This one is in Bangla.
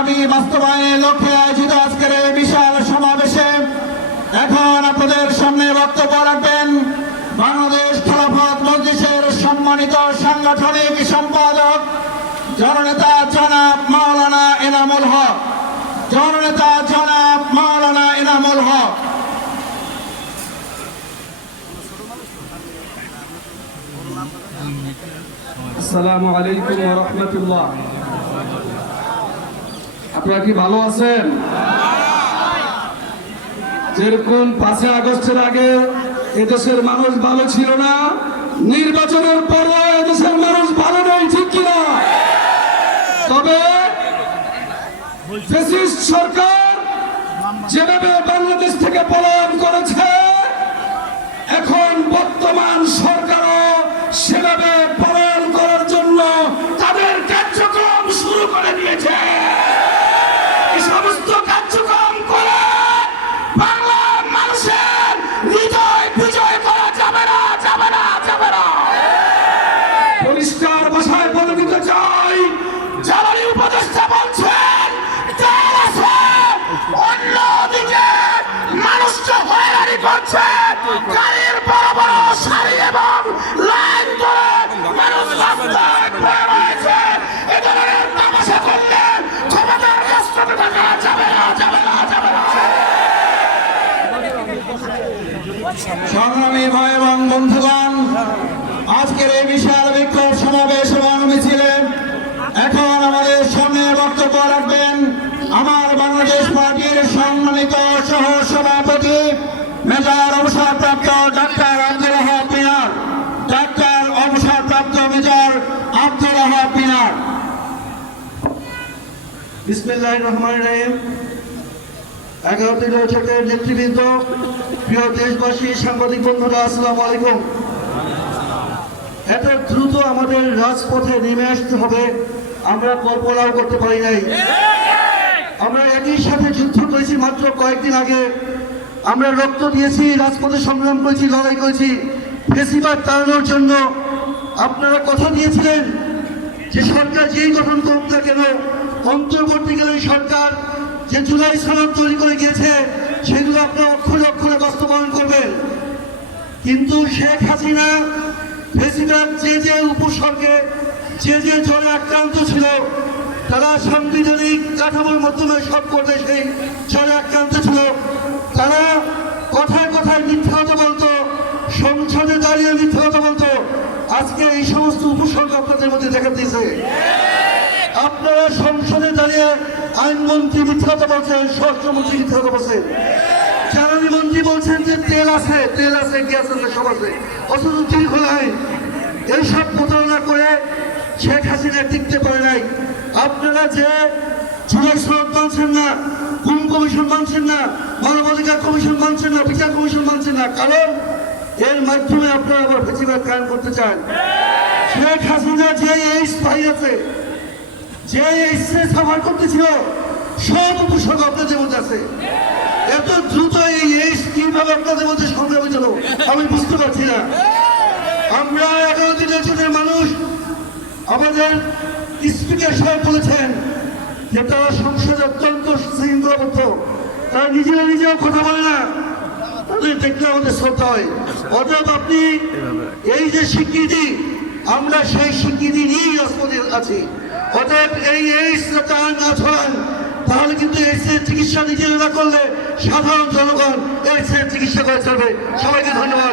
দাবি বাস্তবায়নের লক্ষ্যে আয়োজিত আজকের এই বিশাল সমাবেশে এখন আপনাদের সামনে বক্তব্য রাখবেন বাংলাদেশ খেলাফত মজলিসের সম্মানিত সাংগঠনিক সম্পাদক জননেতা জনাব মাওলানা এনামুল হক। জননেতা জনাব মাওলানা এনামুল হক। আসসালামু আলাইকুম ওয়া রাহমাতুল্লাহ। আপনারা কি ভালো আছেন? যেরকম 5 আগস্টের আগে এদেশের মানুষ ভালো ছিল না, নির্বাচনের পরে এদেশের মানুষ ভালো নেই, ঠিক কিনা? তবে ফ্যাসিস্ট সরকার যেভাবে বাংলাদেশ থেকে পলায়ন করেছে, এখন বর্তমান সরকারও সেভাবে পলায়ন করার জন্য তাদের কার্যক্রম শুরু করে দিয়েছে। এই সমস্ত কার্যক্রম করে বাংলার মানুষের হৃদয় বিজয় করা যাবে না, যাবে না, যাবে না। পরিষ্কার ভাষায় বলে দিতে চাই, জ্বালানি উপদেষ্টা বলছেন তেল আছে, অন্যদিকে মানুষকে হয়রানি করছে। গাড়ির বড় বড় সারি এবং লাইন ধরে মানুষ রাস্তায় পড়ে রয়েছে। এ ধরনের তামাশা করলে ক্ষমতার রাস্তাতে থাকা যাবে না, যাবে না, যাবে না। সংগ্রামী ভাই এবং বন্ধুগণ, আজকের এই বিশাল বিক্ষোভ সমাবেশ এবং মিছিলে এখন আমাদের সামনে বক্তব্য রাখবেন আমার বাংলাদেশ পার্টির সম্মানিত সহ সভাপতি মেজর অবসরপ্রাপ্ত ডাক্তার আব্দুল ওয়াহাব মিনার। ডাক্তার অবসরপ্রাপ্ত মেজর আব্দুল ওয়াহাব মিনার। বিসমিল্লাহির রহমানির রহিম। 11টি বৈঠকের নেতৃবৃন্দ, প্রিয় দেশবাসী, সাংবাদিক বন্ধুরা, আসসালামু আলাইকুম। এত দ্রুত আমাদের রাজপথে নেমে আসতে হবে আমরা কল্পনাও করতে পারি নাই। আমরা একই সাথে যুদ্ধ করেছি মাত্র কয়েকদিন আগে। আমরা রক্ত দিয়েছি, রাজপথে সংগ্রাম করেছি, লড়াই করেছি ফেসিবাদ তাড়ানোর জন্য। আপনারা কথা দিয়েছিলেন যে সরকার যেই গঠন করুক না কেন, অন্তর্বর্তীকালীন সরকার যে জুলাই সনদ তৈরি করে গিয়েছে সেগুলো আপনারা অক্ষরে অক্ষরে বাস্তবায়ন করবেন। কিন্তু শেখ হাসিনা ফেসিবাদ যে উপসর্গে যে জ্বরে আক্রান্ত ছিল, তারা সাংবিধানিক কাঠামোর মাধ্যমে সব করতে সেই জ্বরে আক্রান্ত ছিল। তারা কথায় কথায় মিথ্যা কথা বলতো, সংসদে দাঁড়িয়ে মিথ্যা কথা বলতো। আজকে এই সমস্ত উপসর্গ আপনাদের মধ্যে দেখা দিয়েছে। আপনারা সংসদে দাঁড়িয়ে আইনমন্ত্রী মিথ্যা কথা বলছেন, স্বরাষ্ট্রমন্ত্রী মিথ্যা কথা বলছেন, জ্বালানি মন্ত্রী বলছেন যে তেল আছে, তেল আছে, গ্যাস আছে, সব আছে, অথচ দীর্ঘ আইন। এইসব প্রতারণা করে শেখ হাসিনা টিকতে পারে নাই। আপনারা যে জুলাই সনদ মানছেন না, গুম কমিশন মানছেন না, মানবাধিকার কমিশন মানছেন না, বিচার কমিশন মানছেন না, কারণ এর মাধ্যমে আপনারা আবার ফেসিবাদ কায়েম করতে চান। শেখ হাসিনা যে এইস পাইয়াছে, যে এইসে সাফার করতেছিল, সব উপসর্গ আপনাদের মধ্যে আছে। এত দ্রুত এই এইস কিভাবে আপনাদের মধ্যে সংগ্রামিত হলো আমি বুঝতে পারছি না। আমরা 11 দিনের জন্য মানুষ, আমাদের স্পিকার সাহেব বলেছেন যে তারা সংসদে অত্যন্ত শৃঙ্খলাবদ্ধ, তারা নিজেও কথা বলে না, তাদের দেখলে আমাদের শ্রদ্ধা হয়। অতএব আপনি এই যে স্বীকৃতি, আমরা সেই স্বীকৃতি নিয়েই রাজপথে আছি। অতএব এই এইডস না ছড়ান, তাহলে কিন্তু এইডসের চিকিৎসা নিজেরা না করলে সাধারণ জনগণ এইডসের চিকিৎসা করে চলবে। সবাইকে ধন্যবাদ।